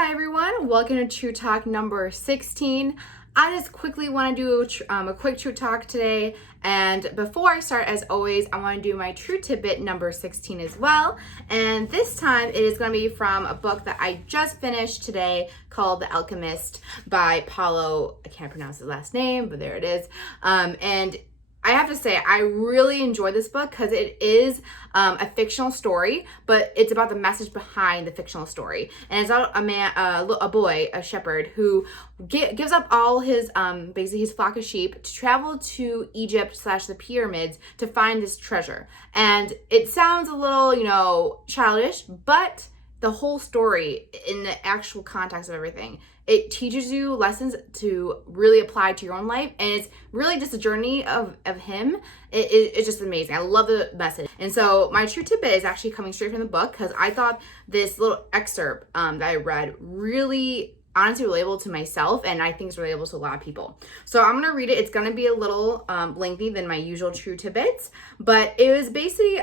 Hi everyone, welcome to Trieu Talk number 16. I just quickly want to do a quick Trieu Talk today, and before I start, as always, I want to do my True Tidbit number 16 as well. And this time it is going to be from a book that I just finished today called The Alchemist by Paulo, I can't pronounce his last name, but there it is. And I have to say, I really enjoyed this book because it is a fictional story, but it's about the message behind the fictional story. And it's about a boy, a shepherd, who gives up all his, basically his flock of sheep to travel to Egypt / the pyramids to find this treasure. And it sounds a little, childish, but the whole story in the actual context of everything, it teaches you lessons to really apply to your own life. And it's really just a journey of him. It's just amazing. I love the message. And so my True Tidbit is actually coming straight from the book because I thought this little excerpt that I read really honestly relatable to myself, and I think it's relatable to a lot of people. So I'm gonna read it. It's gonna be a little lengthy than my usual True Tidbits, but it was basically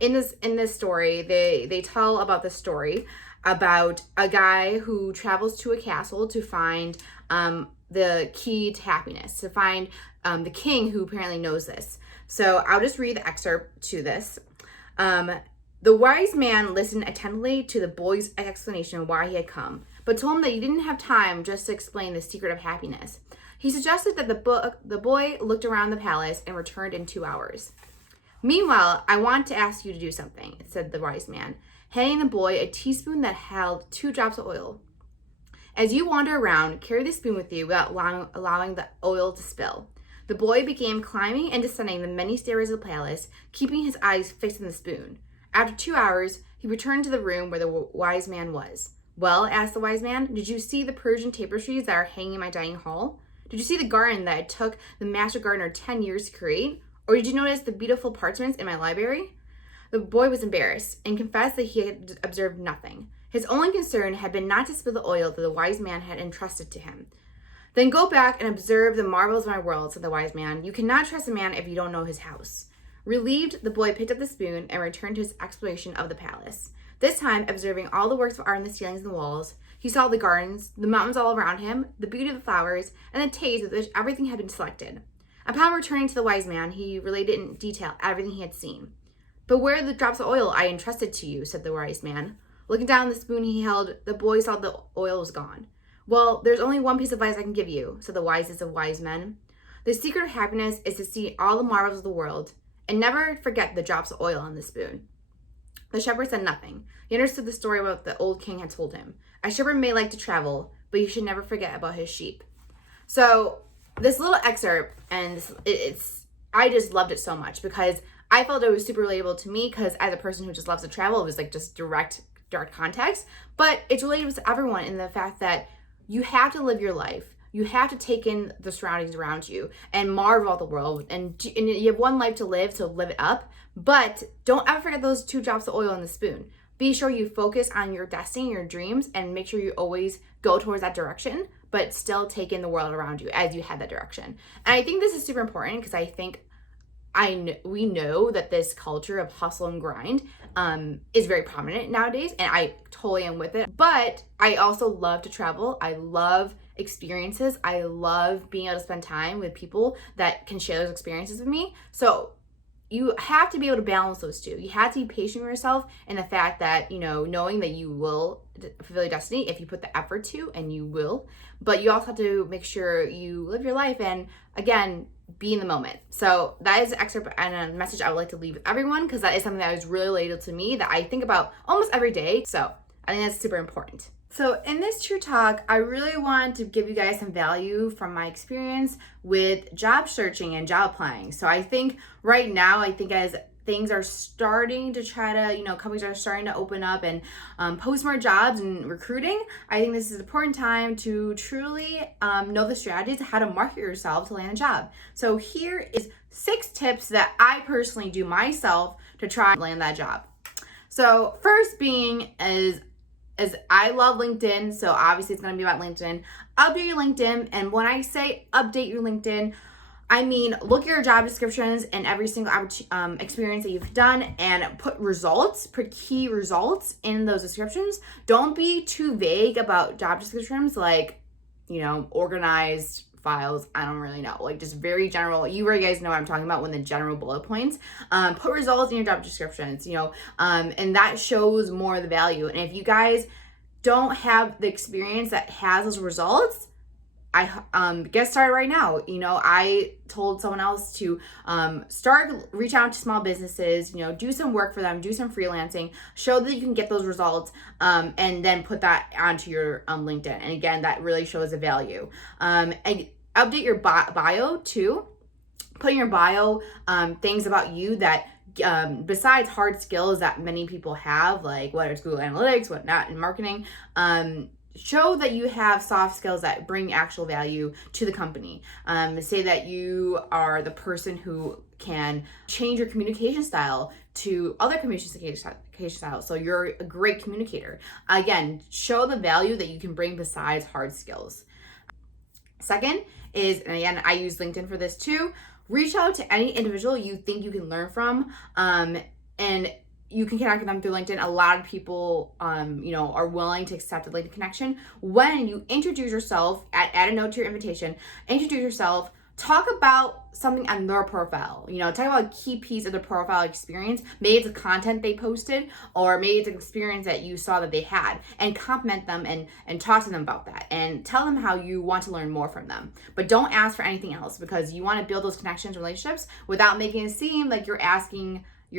in this story, they tell about the story about a guy who travels to a castle to find the key to happiness, to find the king who apparently knows this. So I'll just read the excerpt to this. The wise man listened attentively to the boy's explanation of why he had come, but told him that he didn't have time just to explain the secret of happiness. He suggested that the boy looked around the palace and returned in 2 hours. Meanwhile, I want to ask you to do something, said the wise man, handing the boy a teaspoon that held 2 drops of oil. As you wander around, carry the spoon with you without allowing the oil to spill. The boy began climbing and descending the many stairways of the palace, keeping his eyes fixed on the spoon. After 2 hours, he returned to the room where the wise man was. Well, asked the wise man, did you see the Persian tapestries that are hanging in my dining hall? Did you see the garden that it took the master gardener 10 years to create? Or did you notice the beautiful parchments in my library? The boy was embarrassed and confessed that he had observed nothing. His only concern had been not to spill the oil that the wise man had entrusted to him. Then go back and observe the marvels of my world, said the wise man. You cannot trust a man if you don't know his house. Relieved, the boy picked up the spoon and returned to his exploration of the palace. This time, observing all the works of art on the ceilings and the walls, he saw the gardens, the mountains all around him, the beauty of the flowers, and the taste with which everything had been selected. Upon returning to the wise man, he related in detail everything he had seen. But where are the drops of oil I entrusted to you, said the wise man. Looking down the spoon he held, the boy saw the oil was gone. Well, there's only one piece of advice I can give you, said the wisest of wise men. The secret of happiness is to see all the marvels of the world, and never forget the drops of oil on the spoon. The shepherd said nothing. He understood the story about the old king had told him. A shepherd may like to travel, but you should never forget about his sheep. So this little excerpt, and I just loved it so much because I felt it was super relatable to me because as a person who just loves to travel, it was like just direct context. But it's relatable to everyone in the fact that you have to live your life. You have to take in the surroundings around you and marvel at the world. And you have one life to live it up. But don't ever forget those 2 drops of oil in the spoon. Be sure you focus on your destiny, your dreams, and make sure you always go towards that direction, but still take in the world around you as you head that direction. And I think this is super important because I think we know that this culture of hustle and grind is very prominent nowadays, and I totally am with it. But I also love to travel. I love experiences. I love being able to spend time with people that can share those experiences with me. So you have to be able to balance those two. You have to be patient with yourself and the fact that, knowing that you will fulfill your destiny if you put the effort to, and you will. But you also have to make sure you live your life and, again, be in the moment. So that is an excerpt and a message I would like to leave with everyone because that is something that was really relatable to me that I think about almost every day. So I think that's super important. So in this True Talk, I really want to give you guys some value from my experience with job searching and job applying. So I think right now, as things are starting to companies are starting to open up and post more jobs and recruiting, I think this is an important time to truly know the strategies of how to market yourself to land a job. So here is 6 tips that I personally do myself to try and land that job. So first being is I love LinkedIn, so obviously it's going to be about LinkedIn. Update your LinkedIn, and when I say update your LinkedIn, I mean, look at your job descriptions and every single experience that you've done and put key results in those descriptions. Don't be too vague about job descriptions, like, organized files. I don't really know. Like, just very general. You guys know what I'm talking about when the general bullet points. Put results in your job descriptions, and that shows more of the value. And if you guys don't have the experience that has those results, I get started right now. I told someone else to reach out to small businesses, do some work for them, do some freelancing, show that you can get those results, and then put that onto your LinkedIn. And again, that really shows the value. And update your bio too. Put in your bio things about you that besides hard skills that many people have, like whether it's Google Analytics, whatnot, in marketing, show that you have soft skills that bring actual value to the company. Say that you are the person who can change your communication style to other communication styles. So you're a great communicator. Again, show the value that you can bring besides hard skills. Second is, and again, I use LinkedIn for this too, reach out to any individual you think you can learn from, and you can connect with them through LinkedIn. A lot of people, are willing to accept a LinkedIn connection. When you introduce yourself, add a note to your invitation, introduce yourself, talk about something on their profile, talk about a key piece of their profile experience. Maybe it's a content they posted, or maybe it's an experience that you saw that they had, and compliment them and talk to them about that and tell them how you want to learn more from them. But don't ask for anything else, because you want to build those connections, relationships, without making it seem like you're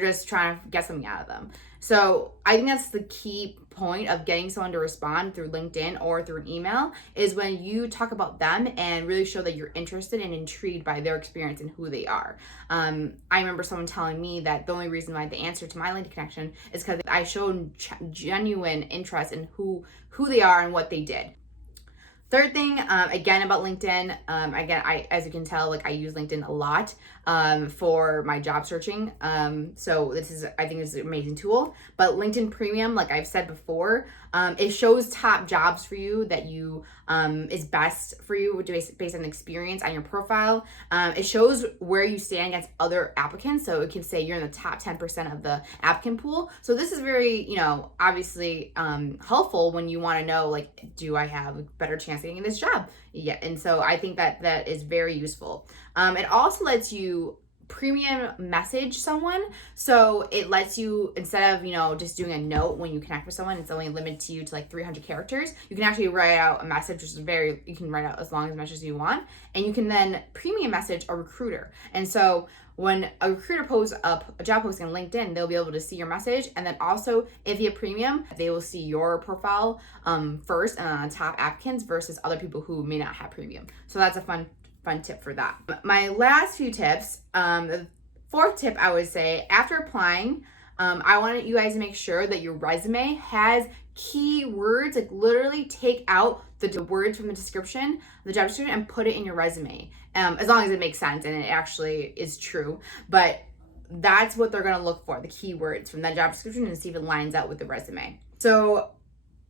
just trying to get something out of them. So I think that's the key point of getting someone to respond through LinkedIn or through an email, is when you talk about them and really show that you're interested and intrigued by their experience and who they are. I remember someone telling me that the only reason why they answered to my LinkedIn connection is because I showed genuine interest in who they are and what they did. Third thing, again, about LinkedIn, as you can tell, I use LinkedIn a lot for my job searching. So I think this is an amazing tool. But LinkedIn Premium, like I've said before, it shows top jobs for you that is best for you based on experience on your profile. It shows where you stand against other applicants. So it can say you're in the top 10% of the applicant pool. So this is very, obviously helpful when you want to know, do I have a better chance of getting this job? Yeah. And so I think that is very useful. It also lets you premium message someone. So it lets you, instead of, just doing a note when you connect with someone, it's only limited to you to 300 characters. You can actually write out a message, which is you can write out as long as much as you want. And you can then premium message a recruiter. And so when a recruiter posts up a job posting on LinkedIn, they'll be able to see your message. And then also, if you have premium, they will see your profile first and on top applicants versus other people who may not have premium. So that's a fun tip for that. My last few tips, the fourth tip, I would say, after applying, I want you guys to make sure that your resume has key words. Literally take out the words from the description, the job description, and put it in your resume. As long as it makes sense and it actually is true. But that's what they're going to look for, the keywords from that job description, and see if it lines up with the resume. So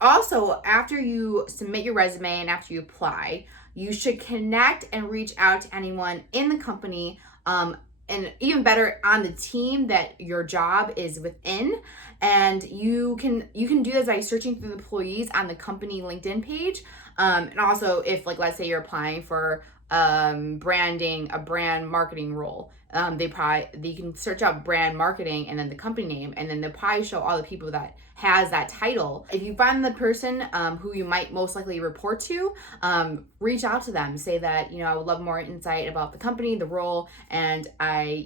also, after you submit your resume and after you apply, you should connect and reach out to anyone in the company, and even better, on the team that your job is within. And you can do this by searching through the employees on the company LinkedIn page. And also, if let's say you're applying for a brand marketing role, you can search up brand marketing and then the company name, and then they'll probably show all the people that has that title. If you find the person who you might most likely report to, reach out to them. Say that, I would love more insight about the company, the role, and I,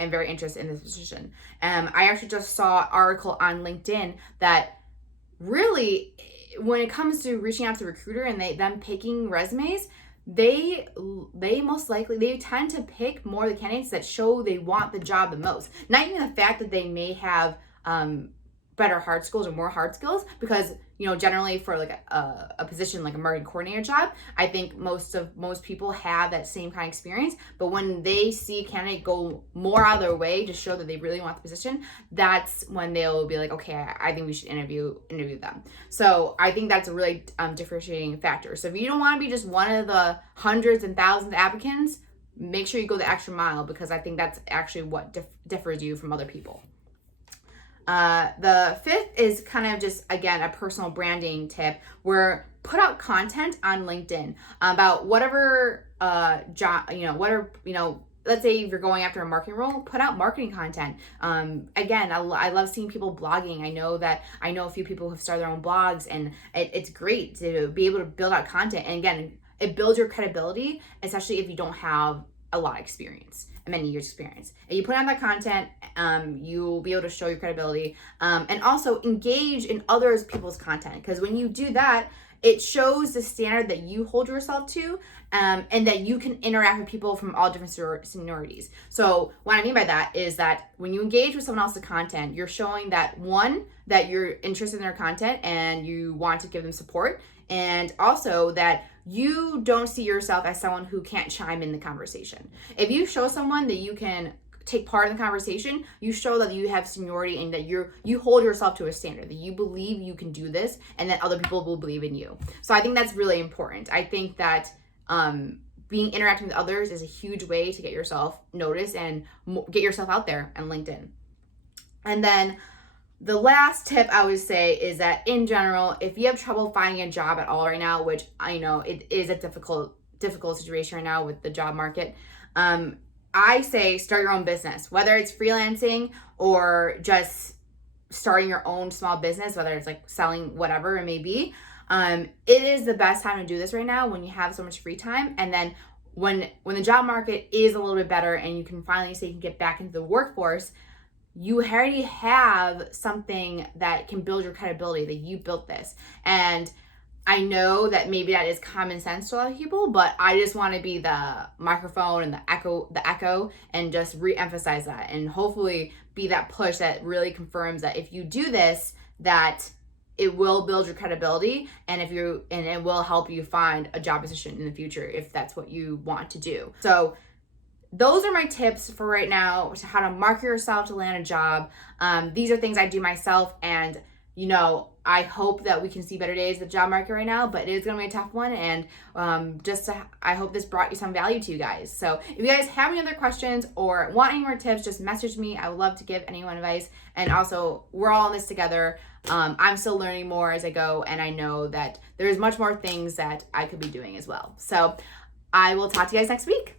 am very interested in this position. I actually just saw an article on LinkedIn that really, when it comes to reaching out to a recruiter and them picking resumes, they tend to pick more the candidates that show they want the job the most. Not even the fact that they may have better hard skills or more hard skills, because generally for a position like a marketing coordinator job, I think most people have that same kind of experience. But when they see a candidate go more out of their way to show that they really want the position, that's when they'll be like, okay, I think we should interview them. So I think that's a really differentiating factor. So if you don't want to be just one of the hundreds and thousands of applicants, make sure you go the extra mile, because I think that's actually what differs you from other people. The fifth is kind of just, again, a personal branding tip, where put out content on LinkedIn about whatever job, let's say if you're going after a marketing role, put out marketing content. Again, I love seeing people blogging. I know a few people who have started their own blogs, and it's great to be able to build out content. And again, it builds your credibility, especially if you don't have a lot of experience, many years experience. If you put out that content, you'll be able to show your credibility, and also engage in others people's content, because when you do that, it shows the standard that you hold yourself to, and that you can interact with people from all different seniorities. So what I mean by that is that when you engage with someone else's content, you're showing that, one, that you're interested in their content and you want to give them support, and also that you don't see yourself as someone who can't chime in the conversation. If you show someone that you can take part in the conversation, you show that you have seniority and that you hold yourself to a standard, that you believe you can do this, and that other people will believe in you. So I think that's really important. I think that interacting with others is a huge way to get yourself noticed and get yourself out there on LinkedIn. And then the last tip I would say is that, in general, if you have trouble finding a job at all right now, which I know it is a difficult situation right now with the job market, I say start your own business, whether it's freelancing or just starting your own small business, whether it's like selling whatever it may be. It is the best time to do this right now, when you have so much free time. And then when the job market is a little bit better and you can finally say you can get back into the workforce, you already have something that can build your credibility, that you built this. And I know that maybe that is common sense to a lot of people, but I just want to be the microphone and the echo and just re-emphasize that, and hopefully be that push that really confirms that if you do this, that it will build your credibility, and it will help you find a job position in the future if that's what you want to do. So those are my tips for right now, to how to market yourself to land a job. These are things I do myself, and I hope that we can see better days of the job market right now, but it is going to be a tough one. And I hope this brought you some value to you guys. So if you guys have any other questions or want any more tips, just message me. I would love to give anyone advice. And also, we're all in this together. I'm still learning more as I go, and I know that there's much more things that I could be doing as well. So I will talk to you guys next week.